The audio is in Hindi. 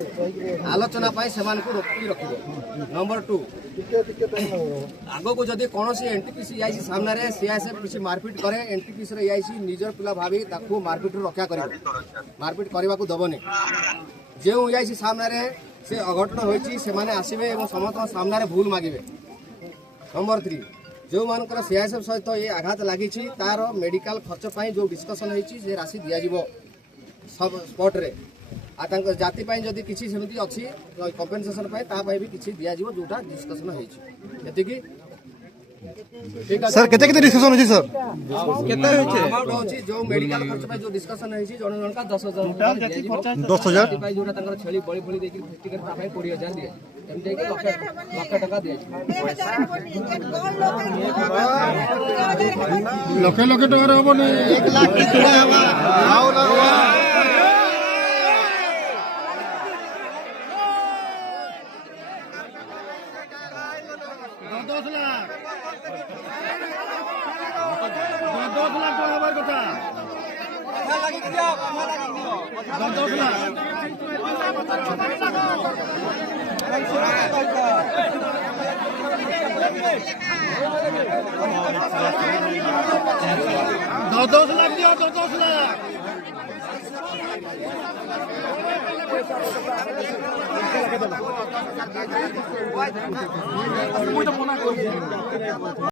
आलोचना रोकी रखिए। नंबर 2 आग को जदि कौन एनटीपीसी आईसी सामने सीआईएसएफ किसी मारपिट करे एनटीपीसी आईसी निजर पिला भावी मारपिट रक्षा कर मारपिट करने को दबनी जो आईसी सामने से अघटन होती आसवे समस्त सामने भूल मागे। नंबर 3 जो मानकर सीआईएसएफ सहित ये आघात लगी तार मेडिकल खर्च पर जो डिस्कसन होती राशि दिज्व सब स्पॉट रे जाति जदि किसी सेमती अच्छी कंपेनसेशन भी किसी दिज्व जोटा डिस्कसन होती सर केते केते डिस्कशन होची सर केते अमाउंट होची जो मेडिकल खर्च पे जो डिस्कशन होची जण जण का 10,000 पाई जोटा तंकर छेली बळी बळी देकी टिकट ता पाई 20,000 दिए एमते के लाख टका दिए लाख टका होबो 1 लाख कितना हवा आओ लगवा 10 लाख 10 लाख टका हमार কথা 10 लाख दियो 10 लाख